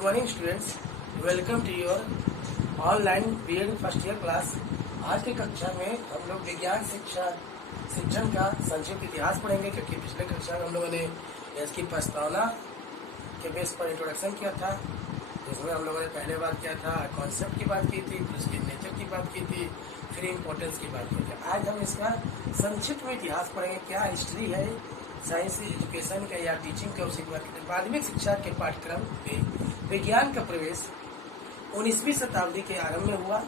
Good morning students, welcome to your online BEd first year class. आज की कक्षा में हम लोग विज्ञान शिक्षण का संक्षिप्त इतिहास पढ़ेंगे, क्योंकि पिछले कक्षा में हम लोगों ने इसकी प्रस्तावना के बेस पर इंट्रोडक्शन किया था, जिसमें हम लोगों ने पहले बात किया था कॉन्सेप्ट की बात की थी, फिर उसके नेचर की बात की थी, फिर इम्पोर्टेंस की बात की थी। आज हम इसका संक्षिप्त में इतिहास पढ़ेंगे, क्या हिस्ट्री है साइंस एजुकेशन का या टीचिंग का। उसी के बाद माध्यमिक शिक्षा के पाठ्यक्रम में विज्ञान का प्रवेश 19वीं शताब्दी के आरंभ में हुआ।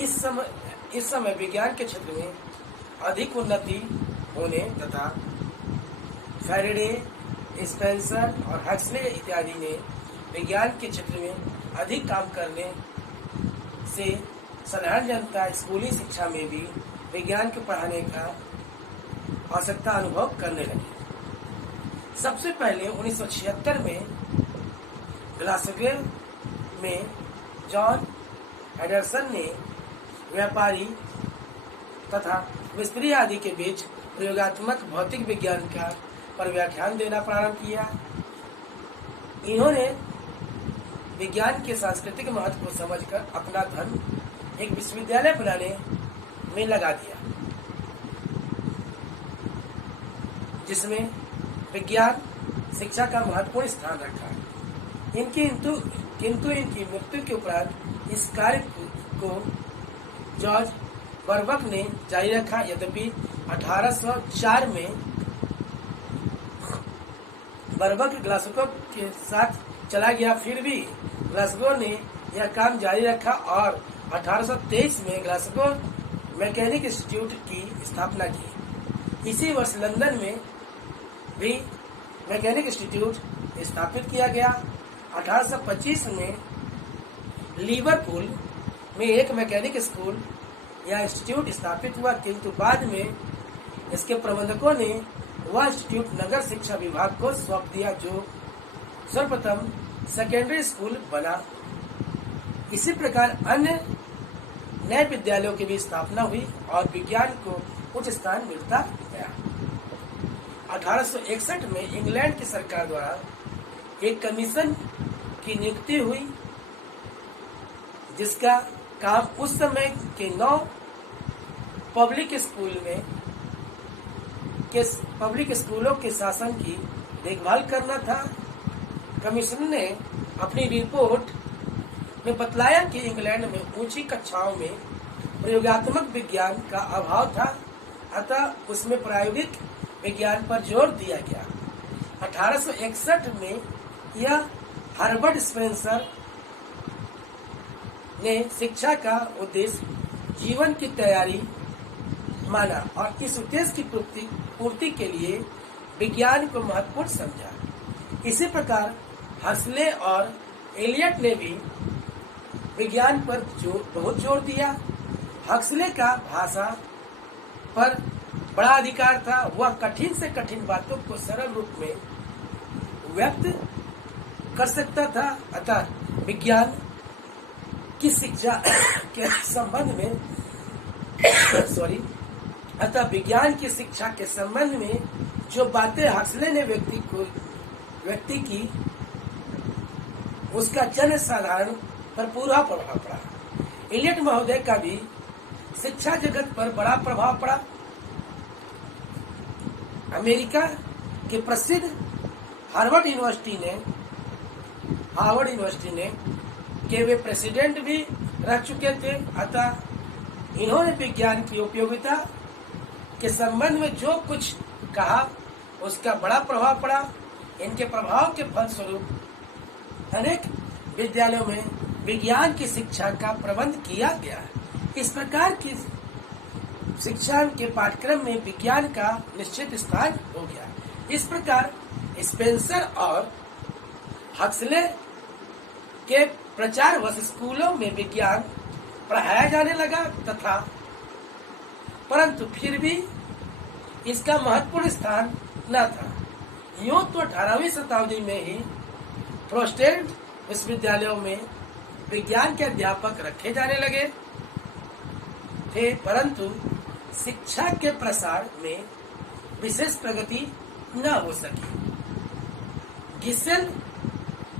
इस समय विज्ञान के क्षेत्र में अधिक उन्नति होने तथा फैराडे, स्पेंसर और हक्सले इत्यादि ने विज्ञान के क्षेत्र में अधिक काम करने से साधारण जनता स्कूली शिक्षा में भी विज्ञान को पढ़ाने का आवश्यकता अनुभव करने लगी। सबसे पहले 1976 में ग्लासगो में जॉन एंडरसन ने व्यापारी तथा मिस्त्री आदि के बीच प्रयोगात्मक भौतिक विज्ञान का पर व्याख्यान देना प्रारंभ किया। इन्होंने विज्ञान के सांस्कृतिक महत्व को समझकर अपना धन एक विश्वविद्यालय बनाने में लगा दिया, जिसमें विज्ञान शिक्षा का महत्वपूर्ण स्थान रखा। किंतु इनकी मृत्यु के उपरांत इस कार्य को जॉर्ज बर्बक ने जारी रखा। यद्यपि 1804 में बर्बक ग्लासगो के साथ चला गया, फिर भी ग्लासगो ने यह काम जारी रखा और 1823 में ग्लासगो मैकेनिक इंस्टीट्यूट की स्थापना की। इसी वर्ष लंदन में भी मैकेनिक इंस्टीट्यूट स्थापित किया गया। 1825 में लिवरपूल में एक मैकेनिक स्कूल या इंस्टीट्यूट स्थापित हुआ, किंतु बाद में इसके प्रबंधकों ने वह इंस्टीट्यूट नगर शिक्षा विभाग को सौंप दिया, जो सर्वप्रथम सेकेंडरी स्कूल बना। इसी प्रकार अन्य नए विद्यालयों की भी स्थापना हुई और विज्ञान को उच्च स्थान मिलता गया। 1861 में इंग्लैंड की सरकार द्वारा एक कमीशन की नियुक्ति हुई, जिसका काम उस समय के 9 पब्लिक स्कूलों के शासन की देखभाल करना था। कमीशन ने अपनी रिपोर्ट में बतलाया कि इंग्लैंड में ऊंची कक्षाओं में प्रयोगात्मक विज्ञान का अभाव था, अतः उसमें प्रायोगिक विज्ञान पर जोर दिया गया। 1861 में यह हार्वर्ड स्पेंसर ने शिक्षा का उद्देश्य जीवन की तैयारी माना और इस उद्देश्य की पूर्ति के लिए विज्ञान को महत्वपूर्ण समझा। इसी प्रकार हक्सले और एलियट ने भी विज्ञान पर बहुत जोर दिया। हक्सले का भाषा पर बड़ा अधिकार था, वह कठिन से कठिन बातों को सरल रूप में व्यक्त कर सकता था। अतः विज्ञान की शिक्षा के संबंध में जो बातें हक्सले ने व्यक्ति की, उसका जन साधारण पर पूरा प्रभाव पड़ा। एलियट महोदय का भी शिक्षा जगत पर बड़ा प्रभाव पड़ा। अमेरिका के प्रसिद्ध हार्वर्ड यूनिवर्सिटी ने के वे प्रेसिडेंट भी रह चुके थे, अतः इन्होंने विज्ञान की उपयोगिता के संबंध में जो कुछ कहा, उसका बड़ा प्रभाव पड़ा। इनके प्रभाव के फलस्वरूप अनेक विद्यालयों में विज्ञान की शिक्षा का प्रबंध किया गया। इस प्रकार की शिक्षा के पाठ्यक्रम में विज्ञान का निश्चित स्थान हो गया। इस प्रकार स्पेंसर और हक्सले के प्रचारवश स्कूलों में विज्ञान पढ़ाया जाने लगा तथा परंतु फिर भी इसका महत्वपूर्ण स्थान न था। यूं तो 18वीं शताब्दी में ही प्रोटेस्टेंट विश्वविद्यालयों में विज्ञान के अध्यापक रखे जाने लगे थे, परंतु शिक्षा के प्रसार में विशेष प्रगति न हो सकी। गिसेल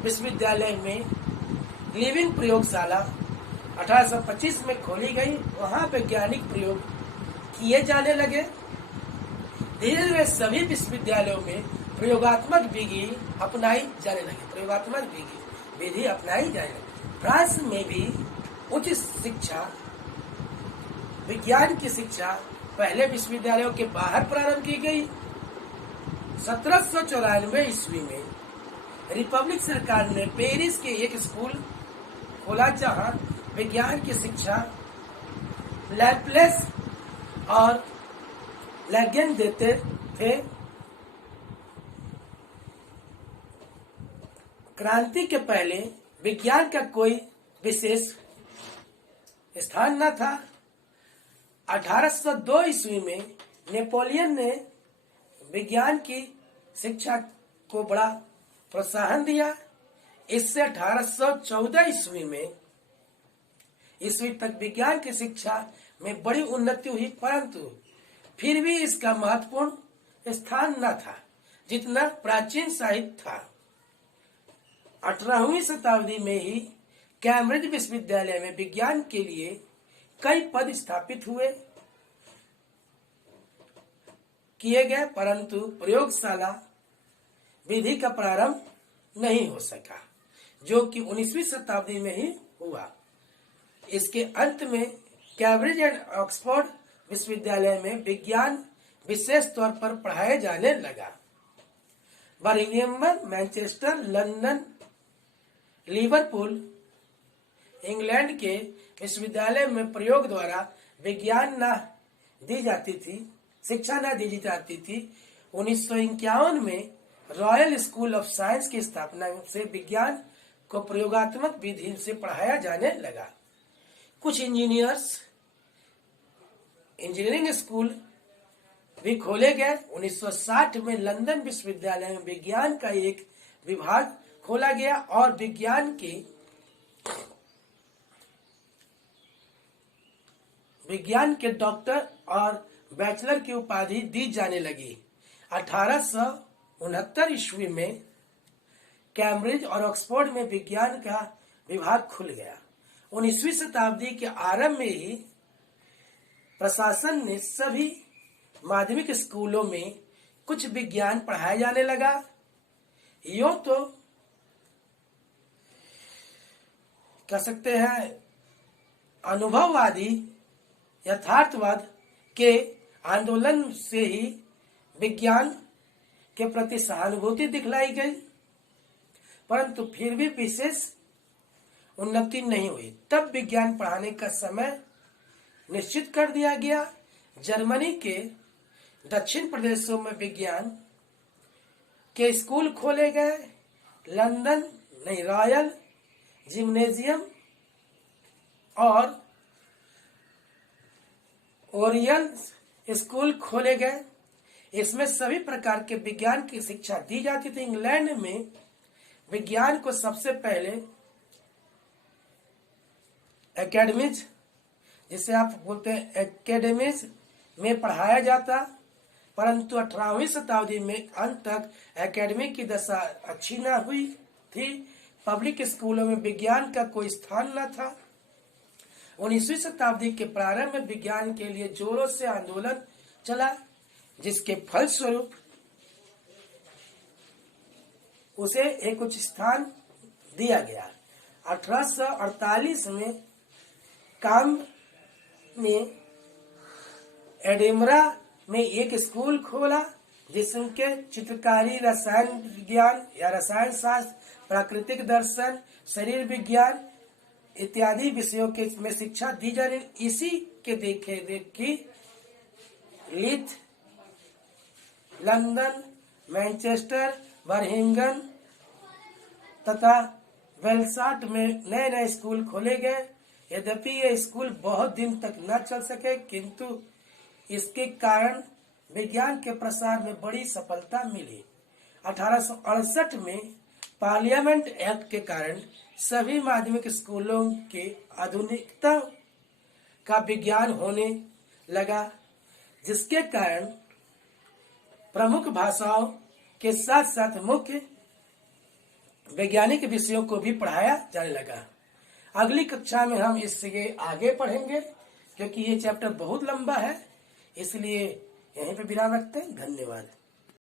विश्वविद्यालय में लिविंग प्रयोगशाला 1825 में खोली गई। वहां वैज्ञानिक प्रयोग किए जाने लगे। धीरे धीरे सभी विश्वविद्यालयों में प्रयोगात्मक विधि अपनाई जाने लगी। फ्रांस में भी उच्च शिक्षा, विज्ञान की शिक्षा पहले विश्वविद्यालयों के बाहर प्रारंभ की गई। 1794 ईस्वी में रिपब्लिक सरकार ने पेरिस के एक स्कूल खोला जहां विज्ञान की शिक्षा लैप्लेस और लैगेन देते थे। क्रांति के पहले विज्ञान का कोई विशेष स्थान न था। 1802 ईस्वी में नेपोलियन ने विज्ञान की शिक्षा को बड़ा प्रोत्साहन दिया। इससे 1814 ईस्वी तक विज्ञान की शिक्षा में बड़ी उन्नति हुई, परंतु फिर भी इसका महत्वपूर्ण स्थान न था जितना प्राचीन साहित्य था। 18वीं शताब्दी में ही कैम्ब्रिज विश्वविद्यालय में विज्ञान के लिए कई पद स्थापित किए गए, परंतु प्रयोगशाला विधि का प्रारंभ नहीं हो सका, जो कि 19वीं शताब्दी में ही हुआ। इसके अंत में कैम्ब्रिज एंड ऑक्सफोर्ड विश्वविद्यालय में विज्ञान विशेष तौर पर पढ़ाया जाने लगा। Birmingham, Manchester, London, Liverpool, England के विश्वविद्यालय में प्रयोग द्वारा विज्ञान शिक्षा न दी जाती थी। 1951 में रॉयल स्कूल ऑफ साइंस की स्थापना से विज्ञान को प्रयोगात्मक विधि से पढ़ाया जाने लगा। कुछ इंजीनियरिंग स्कूल भी खोले गए। 1960 में लंदन विश्वविद्यालय में विज्ञान का एक विभाग खोला गया और विज्ञान के डॉक्टर और बैचलर की उपाधि दी जाने लगी। 1869 ईस्वी में कैम्ब्रिज और ऑक्सफोर्ड में विज्ञान का विभाग खुल गया। 19वीं शताब्दी के आरंभ में ही प्रशासन ने सभी माध्यमिक स्कूलों में कुछ विज्ञान पढ़ाया जाने लगा। यूं तो कह सकते हैं अनुभववादी यथार्थवाद के आंदोलन से ही विज्ञान के प्रति सहानुभूति दिखलाई गई, परंतु फिर भी विशेष उन्नति नहीं हुई। तब विज्ञान पढ़ाने का समय निश्चित कर दिया गया। जर्मनी के दक्षिण प्रदेशों में विज्ञान के स्कूल खोले गए। रॉयल जिम्नेजियम और ओरियल स्कूल खोले गए। इसमें सभी प्रकार के विज्ञान की शिक्षा दी जाती थी। इंग्लैंड में विज्ञान को सबसे पहले एकेडमीज, जिसे आप बोलते हैं एकेडमीज में पढ़ाया जाता, परंतु 18वीं शताब्दी में अंत तक एकेडमी की दशा अच्छी न हुई थी। पब्लिक स्कूलों में विज्ञान का कोई स्थान न था। 19वीं शताब्दी के प्रारंभ में विज्ञान के लिए जोरों से आंदोलन चला, जिसके फलस्वरूप उसे एक उच्च स्थान दिया गया। 1848 में काम में एडिनबरा में एक स्कूल खोला, जिसके चित्रकारी, रसायन विज्ञान या रसायन शास्त्र, प्राकृतिक दर्शन, शरीर विज्ञान इत्यादि विषयों के में शिक्षा दी जा रही। इसी के देख की लीथ, लंदन, मैनचेस्टर, बर्मिंघम तथा वेलसाट में नए नए स्कूल खोले गए। यद्यपि ये स्कूल बहुत दिन तक न चल सके, किंतु इसके कारण विज्ञान के प्रसार में बड़ी सफलता मिली। 1868 में पार्लियामेंट एक्ट के कारण सभी माध्यमिक स्कूलों के आधुनिकता का विज्ञान होने लगा, जिसके कारण प्रमुख भाषाओं के साथ साथ मुख्य वैज्ञानिक विषयों को भी पढ़ाया जाने लगा। अगली कक्षा में हम इससे आगे पढ़ेंगे, क्योंकि ये चैप्टर बहुत लंबा है, इसलिए यहीं पे विराम रखते हैं। धन्यवाद।